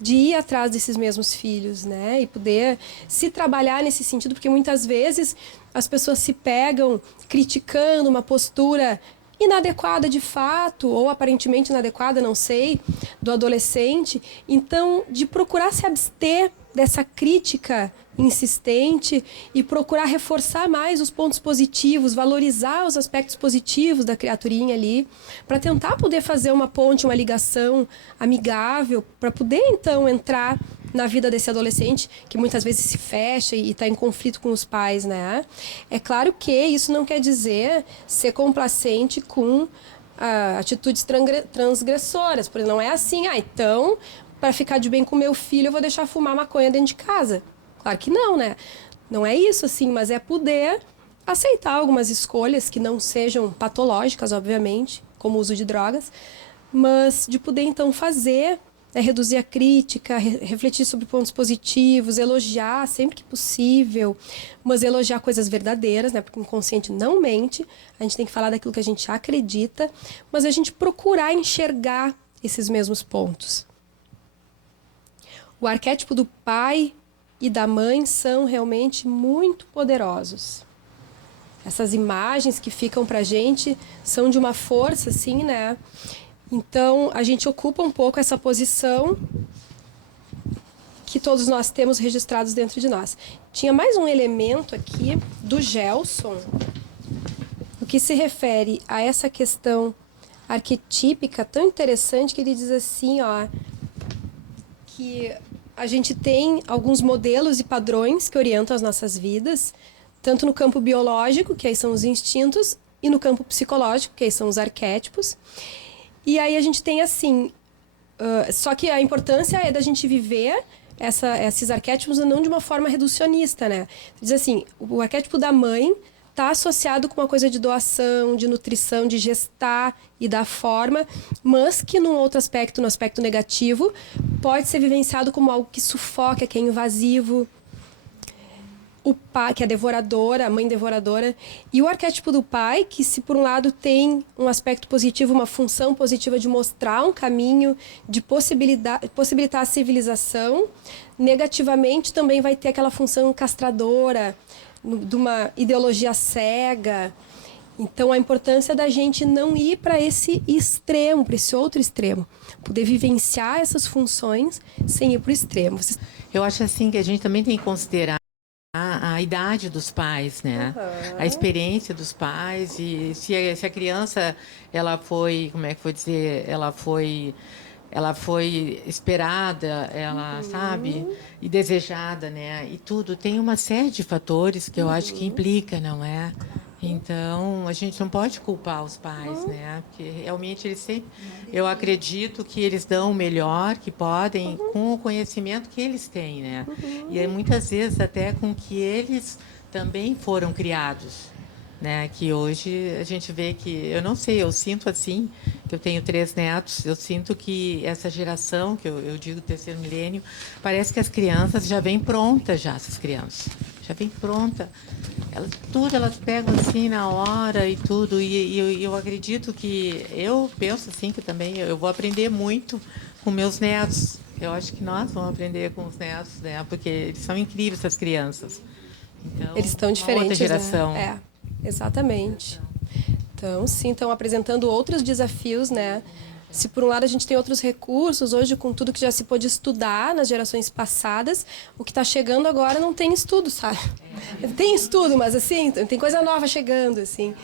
de ir atrás desses mesmos filhos, né? E poder se trabalhar nesse sentido, porque muitas vezes as pessoas se pegam criticando uma postura inadequada de fato, ou aparentemente inadequada, não sei, do adolescente. Então, de procurar se abster dessa crítica insistente e procurar reforçar mais os pontos positivos, valorizar os aspectos positivos da criaturinha ali, para tentar poder fazer uma ponte, uma ligação amigável, para poder então entrar na vida desse adolescente que muitas vezes se fecha e está em conflito com os pais, né? É claro que isso não quer dizer ser complacente com atitudes transgressoras, porque não é assim, então, para ficar de bem com meu filho, eu vou deixar fumar maconha dentro de casa. Claro que não, né? Não é isso, assim, mas é poder aceitar algumas escolhas que não sejam patológicas, obviamente, como o uso de drogas, mas de poder, então, fazer, né, reduzir a crítica, refletir sobre pontos positivos, elogiar sempre que possível, mas elogiar coisas verdadeiras, né? Porque o inconsciente não mente, a gente tem que falar daquilo que a gente acredita, mas a gente procurar enxergar esses mesmos pontos. O arquétipo do pai e da mãe são realmente muito poderosos. Essas imagens que ficam pra gente são de uma força, assim, né? Então, a gente ocupa um pouco essa posição que todos nós temos registrados dentro de nós. Tinha mais um elemento aqui do Gelson, no que se refere a essa questão arquetípica tão interessante, que ele diz assim, ó, que a gente tem alguns modelos e padrões que orientam as nossas vidas, tanto no campo biológico, que aí são os instintos, e no campo psicológico, que aí são os arquétipos. E aí a gente tem assim, só que a importância é da gente viver esses arquétipos não de uma forma reducionista, né? Diz assim, o arquétipo da mãe está associado com uma coisa de doação, de nutrição, de gestar e dar forma, mas que num outro aspecto, no aspecto negativo, pode ser vivenciado como algo que sufoca, que é invasivo. O pai, que é devoradora, a mãe devoradora, e o arquétipo do pai, que se por um lado tem um aspecto positivo, uma função positiva de mostrar um caminho, de possibilitar a civilização, negativamente também vai ter aquela função castradora, de uma ideologia cega. Então, a importância da gente não ir para esse extremo, para esse outro extremo, poder vivenciar essas funções sem ir para o extremo. Eu acho assim que a gente também tem que considerar a idade dos pais, né? A experiência dos pais e se a criança ela foi, como é que vou dizer, ela foi esperada, ela sabe, e desejada, né? E tudo tem uma série de fatores que eu acho que implica, não é? Então, a gente não pode culpar os pais, né? Porque realmente eles sempre, eu acredito que eles dão o melhor que podem com o conhecimento que eles têm, né? E muitas vezes até com que eles também foram criados, né? Que hoje a gente vê que, eu não sei, eu sinto assim, que eu tenho 3 netos, eu sinto que essa geração, que eu digo terceiro milênio, parece que as crianças já vêm prontas já, essas crianças. Já vem pronta. Elas pegam assim na hora e tudo. E eu acredito que, eu penso assim que também eu vou aprender muito com meus netos. Eu acho que nós vamos aprender com os netos, né? Porque eles são incríveis, essas crianças. Então, eles estão diferentes, outra geração. né? Exatamente. Então, sim, estão apresentando outros desafios, né? Se por um lado a gente tem outros recursos, hoje com tudo que já se pôde estudar nas gerações passadas, o que está chegando agora não tem estudo, sabe? Tem estudo, mas assim, tem coisa nova chegando, assim.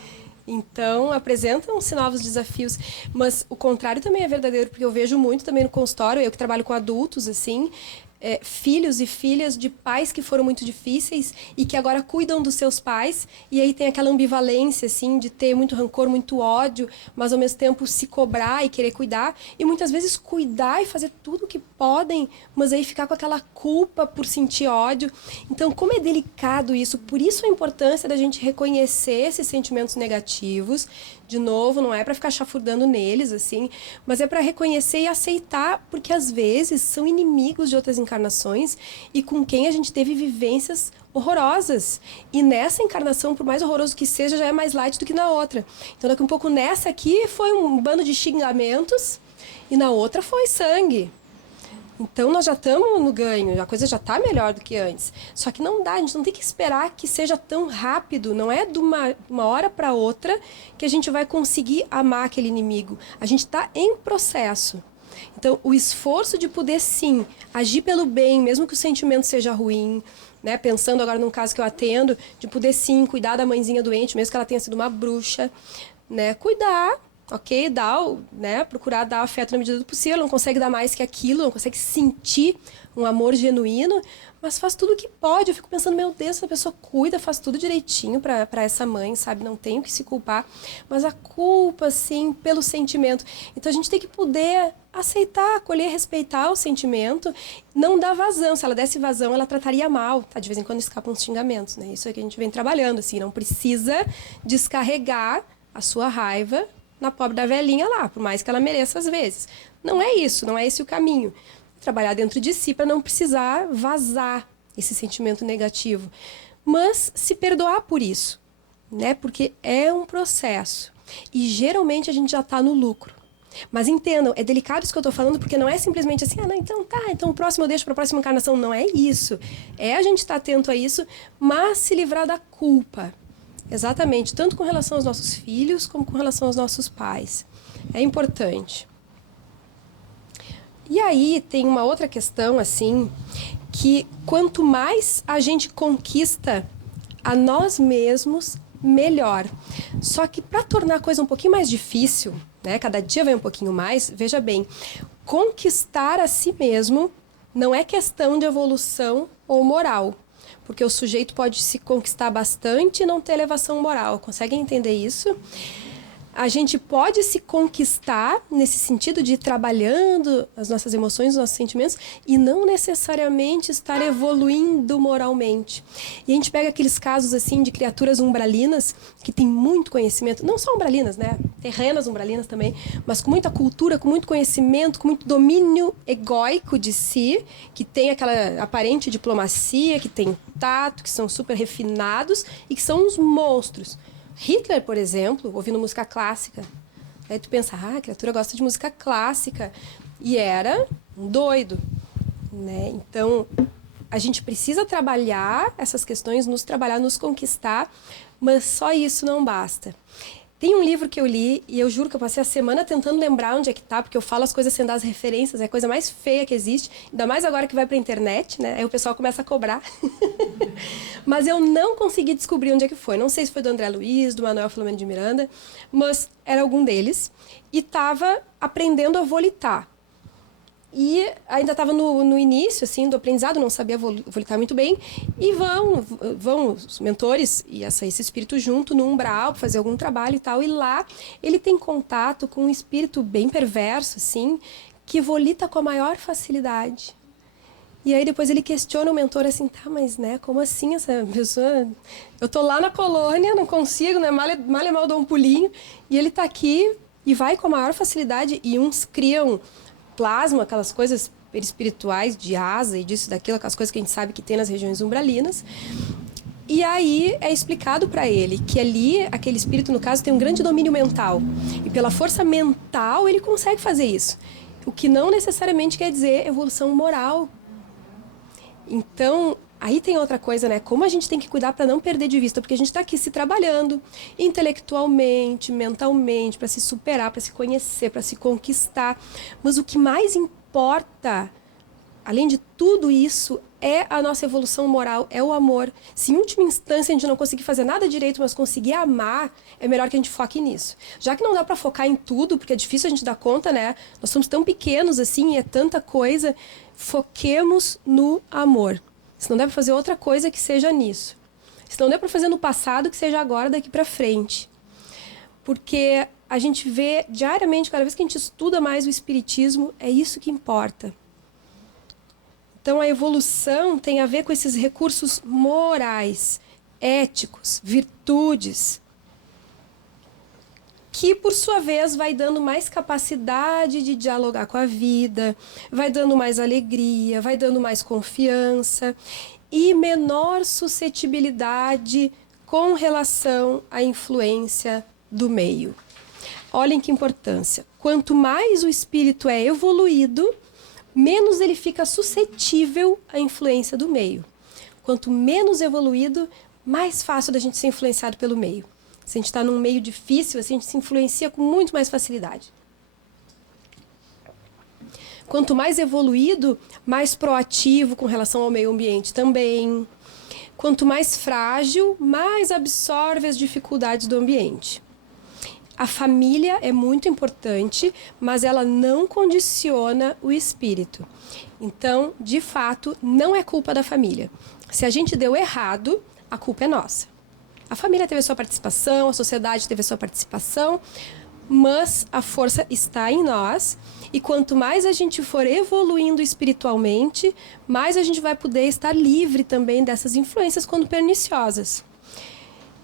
Então, apresentam-se novos desafios. Mas o contrário também é verdadeiro, porque eu vejo muito também no consultório, eu que trabalho com adultos, assim, filhos e filhas de pais que foram muito difíceis e que agora cuidam dos seus pais, e aí tem aquela ambivalência, assim, de ter muito rancor, muito ódio, mas ao mesmo tempo se cobrar e querer cuidar, e muitas vezes cuidar e fazer tudo o que podem, mas aí ficar com aquela culpa por sentir ódio. Então, como é delicado isso, por isso a importância da gente reconhecer esses sentimentos negativos. De novo, não é para ficar chafurdando neles, assim, mas é para reconhecer e aceitar, porque às vezes são inimigos de outras encarnações e com quem a gente teve vivências horrorosas. E nessa encarnação, por mais horroroso que seja, já é mais light do que na outra. Então, daqui a um pouco nessa aqui foi um bando de xingamentos e na outra foi sangue. Então, nós já estamos no ganho, a coisa já está melhor do que antes. Só que não dá, a gente não tem que esperar que seja tão rápido, não é de uma hora para outra que a gente vai conseguir amar aquele inimigo. A gente está em processo. Então, o esforço de poder, sim, agir pelo bem, mesmo que o sentimento seja ruim, né? Pensando agora num caso que eu atendo, de poder, sim, cuidar da mãezinha doente, mesmo que ela tenha sido uma bruxa, né? Cuidar, ok? Né? Procurar dar afeto na medida do possível, não consegue dar mais que aquilo, não consegue sentir um amor genuíno, mas faz tudo o que pode. Eu fico pensando, meu Deus, essa pessoa cuida, faz tudo direitinho para essa mãe, sabe? Não tem o que se culpar, mas a culpa, sim, pelo sentimento. Então, a gente tem que poder aceitar, acolher, respeitar o sentimento, não dar vazão. Se ela desse vazão, ela trataria mal, tá? De vez em quando escapam uns xingamentos, né? Isso é que a gente vem trabalhando, assim, não precisa descarregar a sua raiva na pobre da velhinha lá, por mais que ela mereça às vezes. Não é isso, não é esse o caminho. Trabalhar dentro de si para não precisar vazar esse sentimento negativo. Mas se perdoar por isso, né? Porque é um processo. E geralmente a gente já está no lucro. Mas entendam, é delicado isso que eu estou falando, porque não é simplesmente assim, não, então tá, então o próximo eu deixo para a próxima encarnação. Não é isso. É a gente estar atento a isso, mas se livrar da culpa. Exatamente, tanto com relação aos nossos filhos, como com relação aos nossos pais. É importante. E aí tem uma outra questão, assim, que quanto mais a gente conquista a nós mesmos, melhor. Só que para tornar a coisa um pouquinho mais difícil, né, cada dia vai um pouquinho mais, veja bem, conquistar a si mesmo não é questão de evolução ou moral. Porque o sujeito pode se conquistar bastante e não ter elevação moral. Conseguem entender isso? A gente pode se conquistar nesse sentido de ir trabalhando as nossas emoções, os nossos sentimentos, e não necessariamente estar evoluindo moralmente. E a gente pega aqueles casos assim de criaturas umbralinas que têm muito conhecimento, não só umbralinas, né? Terrenas umbralinas também, mas com muita cultura, com muito conhecimento, com muito domínio egóico de si, que tem aquela aparente diplomacia, que tem tato, que são super refinados e que são uns monstros. Hitler, por exemplo, ouvindo música clássica. Aí tu pensa, a criatura gosta de música clássica. E era um doido. Né? Então, a gente precisa trabalhar essas questões, nos conquistar, mas só isso não basta. Tem um livro que eu li, e eu juro que eu passei a semana tentando lembrar onde é que tá, porque eu falo as coisas sem dar as referências, é a coisa mais feia que existe, ainda mais agora que vai pra internet, né? Aí o pessoal começa a cobrar. Mas eu não consegui descobrir onde é que foi. Não sei se foi do André Luiz, do Manuel Filomeno de Miranda, mas era algum deles. E estava aprendendo a volitar. E ainda estava no início assim, do aprendizado, não sabia volitar muito bem. E vão os mentores e esse espírito junto no umbral para fazer algum trabalho e tal. E lá ele tem contato com um espírito bem perverso, assim, que volita com a maior facilidade. E aí depois ele questiona o mentor assim, tá, mas né, como assim essa pessoa... Eu tô lá na colônia, não consigo, né, mal e mal dou um pulinho. E ele tá aqui e vai com a maior facilidade. E uns criam plasma, aquelas coisas espirituais de asa e disso, daquilo, aquelas coisas que a gente sabe que tem nas regiões umbralinas. E aí é explicado para ele que ali, aquele espírito, no caso, tem um grande domínio mental. E pela força mental ele consegue fazer isso. O que não necessariamente quer dizer evolução moral. Então, aí tem outra coisa, né? Como a gente tem que cuidar para não perder de vista, porque a gente está aqui se trabalhando intelectualmente, mentalmente, para se superar, para se conhecer, para se conquistar. Mas o que mais importa, além de tudo isso, é a nossa evolução moral, é o amor. Se em última instância a gente não conseguir fazer nada direito, mas conseguir amar, é melhor que a gente foque nisso. Já que não dá para focar em tudo, porque é difícil a gente dar conta, né? Nós somos tão pequenos assim, e é tanta coisa. Foquemos no amor. Se não der para fazer outra coisa, que seja nisso. Se não der para fazer no passado, que seja agora, daqui para frente. Porque a gente vê diariamente, cada vez que a gente estuda mais o espiritismo, é isso que importa. Então, a evolução tem a ver com esses recursos morais, éticos, virtudes, que, por sua vez, vai dando mais capacidade de dialogar com a vida, vai dando mais alegria, vai dando mais confiança e menor suscetibilidade com relação à influência do meio. Olhem que importância. Quanto mais o espírito é evoluído, menos ele fica suscetível à influência do meio. Quanto menos evoluído, mais fácil da gente ser influenciado pelo meio. Se a gente está num meio difícil, assim, a gente se influencia com muito mais facilidade. Quanto mais evoluído, mais proativo com relação ao meio ambiente também. Quanto mais frágil, mais absorve as dificuldades do ambiente. A família é muito importante, mas ela não condiciona o espírito. Então, de fato, não é culpa da família. Se a gente deu errado, a culpa é nossa. A família teve a sua participação, a sociedade teve a sua participação, mas a força está em nós. E quanto mais a gente for evoluindo espiritualmente, mais a gente vai poder estar livre também dessas influências quando perniciosas.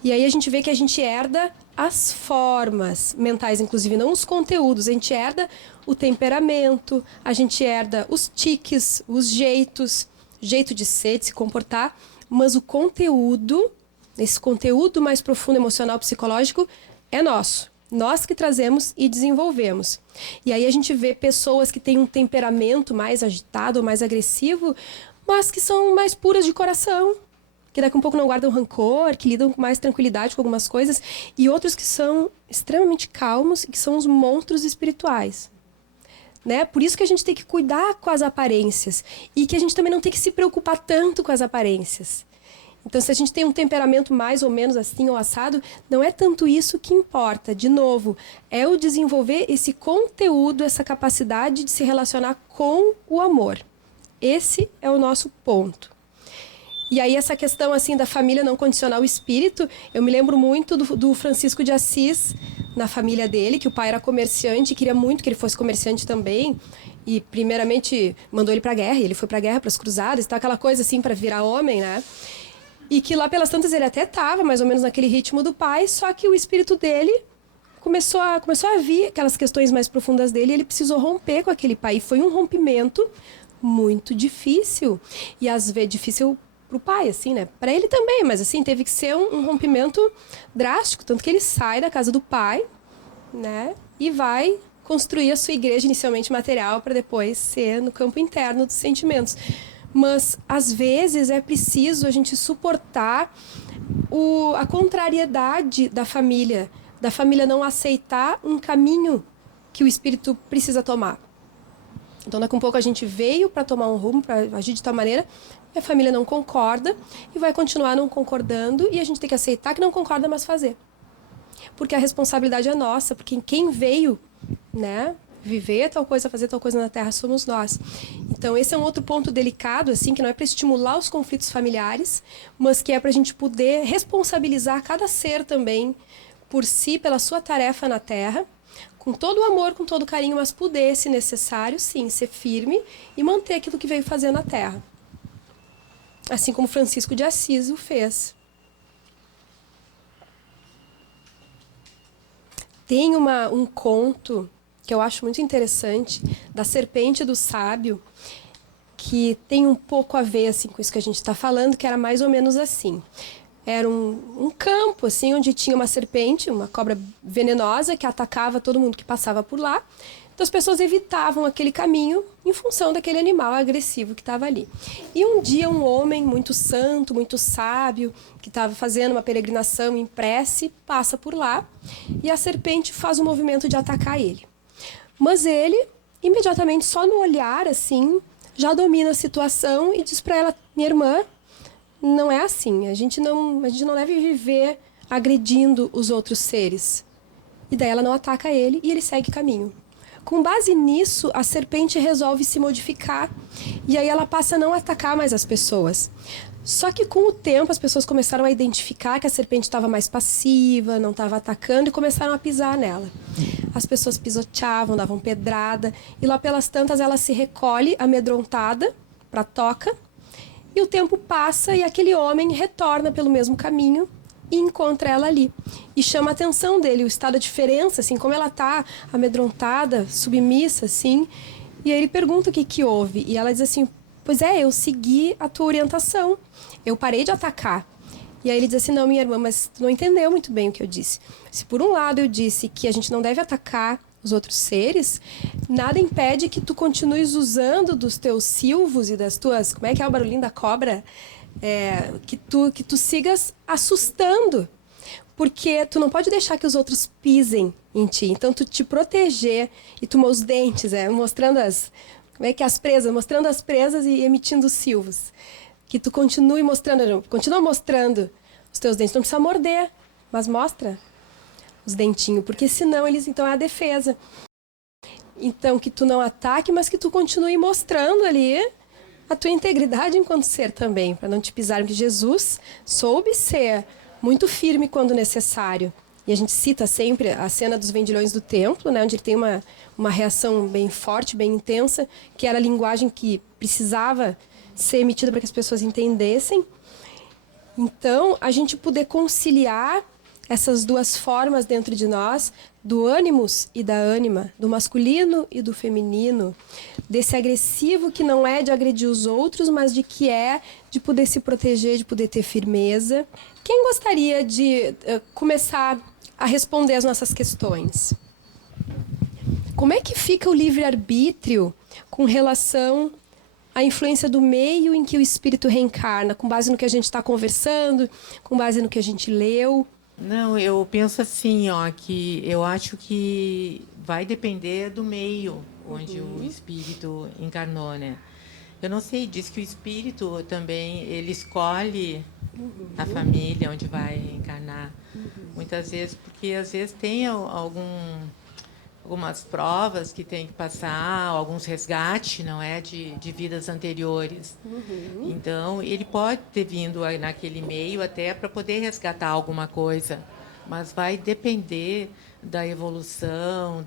E aí a gente vê que a gente herda as formas mentais, inclusive não os conteúdos. A gente herda o temperamento, a gente herda os tiques, os jeitos, jeito de ser, de se comportar, mas o conteúdo, esse conteúdo mais profundo, emocional, psicológico, é nosso. Nós que trazemos e desenvolvemos. E aí a gente vê pessoas que têm um temperamento mais agitado ou mais agressivo, mas que são mais puras de coração, que daqui a um pouco não guardam rancor, que lidam com mais tranquilidade com algumas coisas, e outros que são extremamente calmos e que são os monstros espirituais. Né? Por isso que a gente tem que cuidar com as aparências e que a gente também não tem que se preocupar tanto com as aparências. Então, se a gente tem um temperamento mais ou menos assim ou assado, não é tanto isso que importa. De novo, é o desenvolver esse conteúdo, essa capacidade de se relacionar com o amor. Esse é o nosso ponto. E aí essa questão assim da família não condicionar o espírito, eu me lembro muito do Francisco de Assis, na família dele, que o pai era comerciante e queria muito que ele fosse comerciante também. E, primeiramente, mandou ele para a guerra. E ele foi para a guerra, para as cruzadas, tá, aquela coisa assim, para virar homem, né? E que lá pelas tantas ele até estava mais ou menos naquele ritmo do pai, só que o espírito dele começou a vir aquelas questões mais profundas dele e ele precisou romper com aquele pai. E foi um rompimento muito difícil. E às vezes difícil pro pai, assim, né? Para ele também, mas assim, teve que ser um rompimento drástico. Tanto que ele sai da casa do pai, né? E vai construir a sua igreja inicialmente material para depois ser no campo interno dos sentimentos. Mas, às vezes, é preciso a gente suportar a contrariedade da família não aceitar um caminho que o espírito precisa tomar. Então, daqui a um pouco a gente veio para tomar um rumo, para agir de tal maneira, e a família não concorda e vai continuar não concordando e a gente tem que aceitar que não concorda, mas fazer. Porque a responsabilidade é nossa, porque quem veio, né, viver tal coisa, fazer tal coisa na Terra, somos nós. Então, esse é um outro ponto delicado, assim, que não é para estimular os conflitos familiares, mas que é para a gente poder responsabilizar cada ser também por si, pela sua tarefa na Terra, com todo o amor, com todo o carinho, mas poder, se necessário, sim, ser firme e manter aquilo que veio fazer na Terra. Assim como Francisco de Assis o fez. Tem um conto que eu acho muito interessante, da Serpente do Sábio, que tem um pouco a ver assim, com isso que a gente está falando, que era mais ou menos assim. Era um campo assim, onde tinha uma serpente, uma cobra venenosa, que atacava todo mundo que passava por lá. Então as pessoas evitavam aquele caminho em função daquele animal agressivo que estava ali. E um dia um homem muito santo, muito sábio, que estava fazendo uma peregrinação em prece, passa por lá e a serpente faz um movimento de atacar ele. Mas ele, imediatamente, só no olhar, assim, já domina a situação e diz para ela: minha irmã, não é assim, a gente não deve viver agredindo os outros seres. E daí ela não ataca ele e ele segue caminho. Com base nisso, a serpente resolve se modificar e aí ela passa a não atacar mais as pessoas. Só que com o tempo as pessoas começaram a identificar que a serpente estava mais passiva, não estava atacando e começaram a pisar nela. As pessoas pisoteavam, davam pedrada e lá pelas tantas ela se recolhe amedrontada para a toca e o tempo passa e aquele homem retorna pelo mesmo caminho e encontra ela ali. E chama a atenção dele, o estado da diferença, assim, como ela está amedrontada, submissa, assim. E aí ele pergunta o que houve. E ela diz assim: pois é, eu segui a tua orientação. Eu parei de atacar. E aí ele diz assim: não, minha irmã, mas tu não entendeu muito bem o que eu disse. Se por um lado eu disse que a gente não deve atacar os outros seres, nada impede que tu continues usando dos teus silvos e das tuas... Como é que é o barulhinho da cobra? Que tu sigas assustando, porque tu não pode deixar que os outros pisem em ti. Então, tu te proteger e tu os dentes, mostrando as presas, mostrando as presas e emitindo silvos. Que tu continua mostrando os teus dentes. Não precisa morder, mas mostra os dentinhos, porque senão então é a defesa. Então, que tu não ataque, mas que tu continue mostrando ali a tua integridade enquanto ser também, para não te pisar, porque Jesus soube ser muito firme quando necessário. E a gente cita sempre a cena dos vendilhões do templo, né, onde ele tem uma reação bem forte, bem intensa, que era a linguagem que precisava ser emitida para que as pessoas entendessem. Então, a gente poder conciliar essas duas formas dentro de nós, do ânimos e da ânima, do masculino e do feminino, desse agressivo que não é de agredir os outros, mas de poder se proteger, de poder ter firmeza. Quem gostaria de começar a responder as nossas questões? Como é que fica o livre-arbítrio com relação à influência do meio em que o espírito reencarna, com base no que a gente está conversando, com base no que a gente leu? Não, eu penso assim, que eu acho que vai depender do meio onde o espírito encarnou, né? Eu não sei, diz que o espírito também, ele escolhe a família onde vai encarnar. Muitas vezes, porque às vezes tem algumas provas que tem que passar, alguns resgates, não é, de vidas anteriores. Então, ele pode ter vindo naquele meio até para poder resgatar alguma coisa mas vai depender da evolução,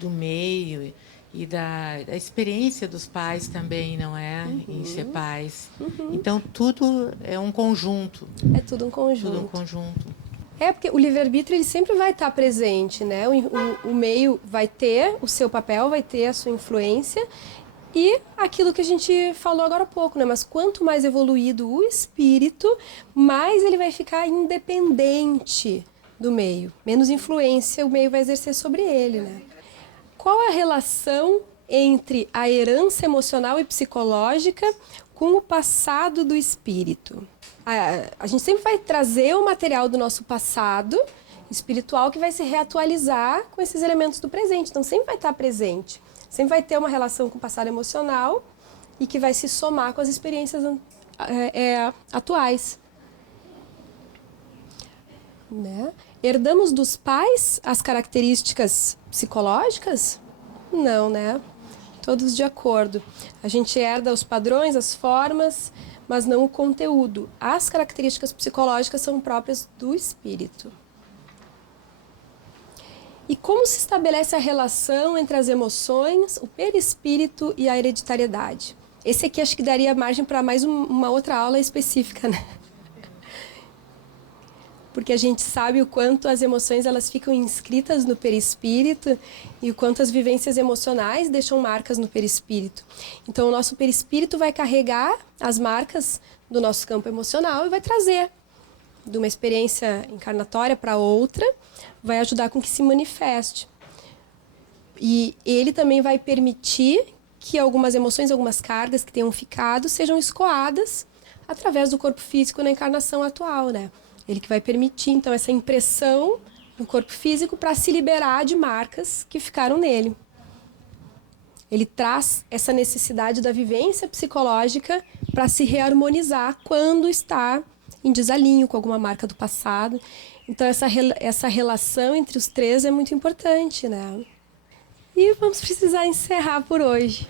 do meio e da experiência dos pais também, não é? Em ser pais. Então, tudo é um conjunto. É tudo um conjunto. Tudo um conjunto. Porque o livre-arbítrio ele sempre vai estar presente, né? O meio vai ter o seu papel, vai ter a sua influência e aquilo que a gente falou agora há pouco, né? Mas quanto mais evoluído o espírito, mais ele vai ficar independente do meio. Menos influência o meio vai exercer sobre ele, né? Qual a relação entre a herança emocional e psicológica com o passado do espírito? A gente sempre vai trazer o material do nosso passado espiritual que vai se reatualizar com esses elementos do presente. Então, sempre vai estar presente. Sempre vai ter uma relação com o passado emocional e que vai se somar com as experiências atuais. Né? Herdamos dos pais as características psicológicas? Não, né? Todos de acordo. A gente herda os padrões, as formas, mas não o conteúdo. As características psicológicas são próprias do espírito. E como se estabelece a relação entre as emoções, o perispírito e a hereditariedade? Esse aqui acho que daria margem para mais uma outra aula específica, né? Porque a gente sabe o quanto as emoções elas ficam inscritas no perispírito e o quanto as vivências emocionais deixam marcas no perispírito. Então, o nosso perispírito vai carregar as marcas do nosso campo emocional e vai trazer de uma experiência encarnatória para outra, vai ajudar com que se manifeste. E ele também vai permitir que algumas emoções, algumas cargas que tenham ficado, sejam escoadas através do corpo físico na encarnação atual, né? Ele que vai permitir, então, essa impressão no corpo físico para se liberar de marcas que ficaram nele. Ele traz essa necessidade da vivência psicológica para se reharmonizar quando está em desalinho com alguma marca do passado. Então, essa relação entre os três é muito importante, né? E vamos precisar encerrar por hoje.